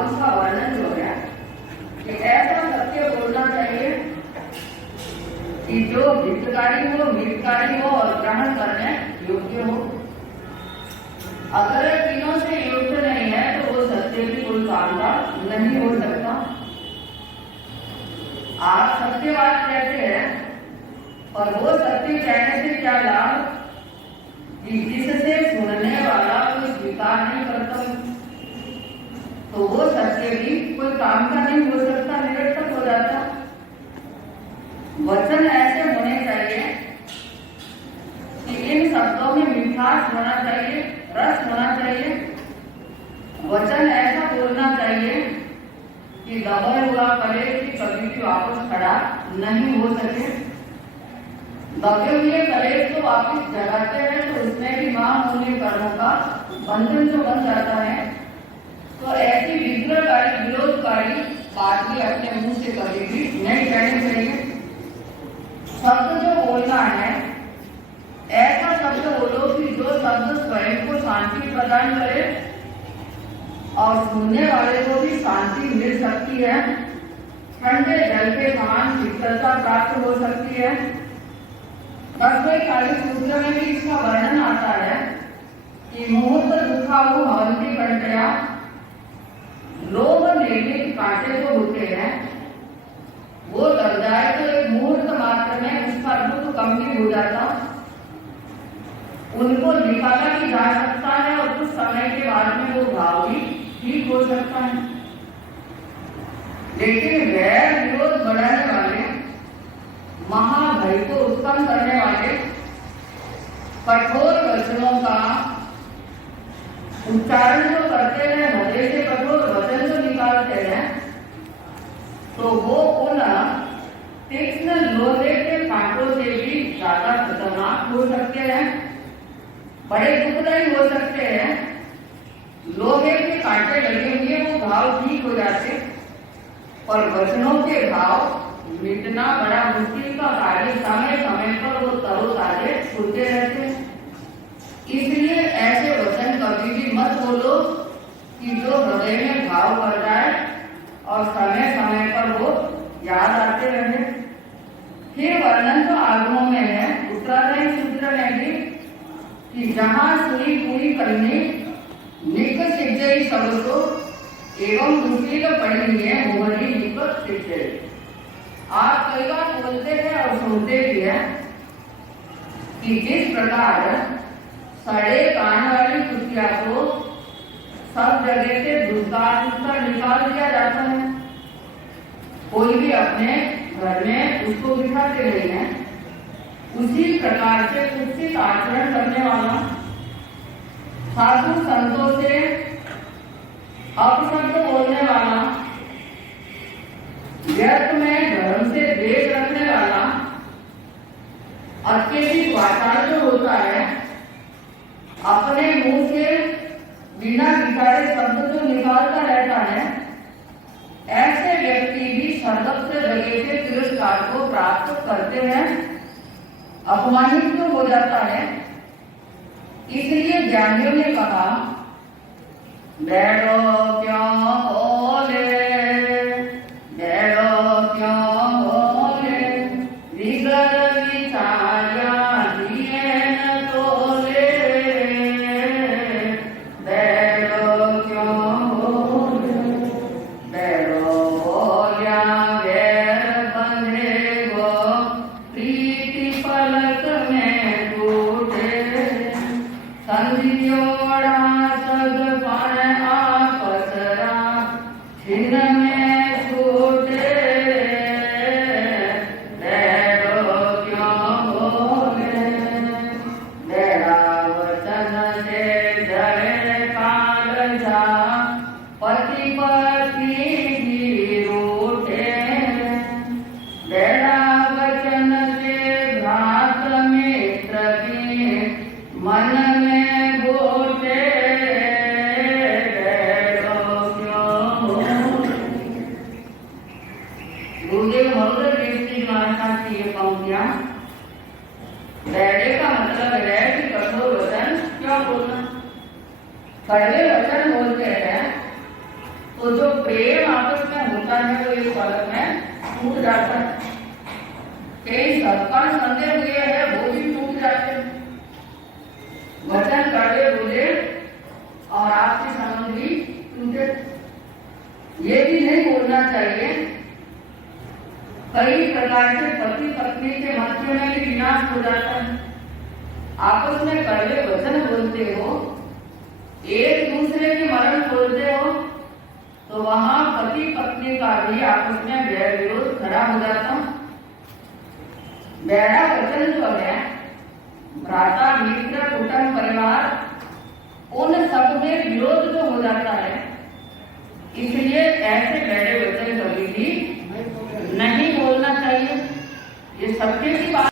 उसका वर्णन हो गया कि ऐसा सत्य बोलना चाहिए कि जो हितकारी हो, मितकारी हो और ग्रहण करने योग्य हो। अगर तीनों से योग्य नहीं है तो वो सत्य भी कोई काम का नहीं हो सकता। आप सत्यवाद कहते हैं और वो सत्य कहने से क्या लाभ कि जिससे सुनने वाला कोई स्वीकार नहीं करता तो वो सत्य भी कोई काम का नहीं हो सकता, निरर्थक हो जाता। वचन ऐसे होने चाहिए कि इन शब्दों में मिठास होना चाहिए, रस होना चाहिए। वचन ऐसा बोलना चाहिए कि दबा हुआ कलेश की कभी भी वापस खड़ा नहीं हो सके। दबे हुए कलेश को वापस जगाते हैं तो उसमें भी मां होने कर्मों का बंधन जो बन जाता है। तो ऐसी विग्रहकारी, विरोधकारी बात भी अपने मुंह से कभी भी नहीं कहनी चाहिए। शब्द जो बोलना है ऐसा शब्द बोलो कि जो शब्द स्वयं को शांति प्रदान करे और सुनने वाले को भी शांति मिल सकती है, ठंडे जल के समान शीतलता प्राप्त हो सकती है। 40 सूत्र में भी इसका वर्णन आता है कि मुहूर्त दुखाऊ हवंती कंटया, लोभ निर्मित कांटे जो होते हैं वो लग जाए तो एक मुहूर्त मात्र में उसका दुख कम भी हो जाता, उनको निकाला भी जा सकता है और कुछ समय के बाद में वो घाव भी ठीक हो सकता है। लेकिन वैर विरोध बढ़ाने वाले, महाभय को उत्पन्न करने वाले कठोर वचनों का उच्चारण जो करते हैं, हृदय से कठोर वचन जो निकालते हैं, तो वो उन तीक्ष्ण लोहे के कांटों से भी ज्यादा खतरनाक हो सकते हैं, बड़े दुखदायी हो सकते हैं। लोहे के कांटे लगे हुए वो घाव ठीक हो जाते और वचनों के घाव मिटना बड़ा मुश्किल का कार्य। समय समय पर वो तरोताजे छूटते रहते हैं। इसलिए ऐसे वचन कभी भी मत बोलो कि जो हृदय में घाव कर जाए और समय समय पर वो याद आते रहे। फिर वर्णन तो आगमों में है, उत्तराधारी सूत्र में भी कि जहाँ सुनी पूरी करनी निक सिद्धई सबको एवं दूसरी का पढ़ी है मोहरी निक सिद्धई। आप कई बार बोलते हैं और सुनते भी हैं कि जिस प्रकार सड़े कान वाली कुतिया को सब जगह से दूसरा निकाल दिया जाता है, कोई भी अपने घर में उसको बिठाते नहीं है, उसी प्रकार से कुत्सित आचरण करने वाला, साधु संतों से अपशब्द बोलने वाला, व्यर्थ में धर्म से द्वेष रखने वाला, अत्यधिक वाचाल जो होता है, अपने मुंह से बिना विचारे शब्द जो निकालता रहता है, ऐसे व्यक्ति भी सर्वत्र जगह से तिरस्कार को प्राप्त करते हैं, अपमानित तो हो जाता है। इसलिए ज्ञानियों ने कहा बैठो क्यों बोले, बैठो क्यों बोले, विगर विचार्या दिए न तोले, बैठो क्यों बोले, बैठो बोलिया गैर बंधे गो, प्रीति पलक में टूटे, संधियोड़ा सग पण आपसरा, छिन्न में छूटे, बैठो क्यों बोले, बैठा वचन से जड़े काल जा, पति पत्नी भी रूठे, बैठा वचन से भ्रात मित्र की मन में बोटे, बैठो क्यों बोले। गुरुदेव महोदय देवती महाराज की ये पंक्तियां, बैठे का मतलब है कि कठोर वचन क्यों बोलना। कड़वे वचन बोलते हैं तो जो प्रेम आपस में होता है वो एक पलक में टूट जाता है। कई सत्कार संदेह हुए हैं वो भी टूट जाते हैं। वचन कड़वे बोले और आपके संबंध भी टूटे, ये भी नहीं बोलना चाहिए। कई प्रकार से पति पत्नी के मध्य में भी विनाश हो जाता है। आपस में कड़वे वचन बोलते हो, एक दूसरे के मरण बोलते हो, तो वहां पति पत्नी का भी आपस में वैर विरोध खड़ा हो जाता। बैरा वचन जो है, भ्राता मित्र कुटुंब परिवार उन सब में विरोध जो हो जाता है, इसलिए ऐसे बैरे वचन कभी भी नहीं बोलना चाहिए। ये सत्य की बात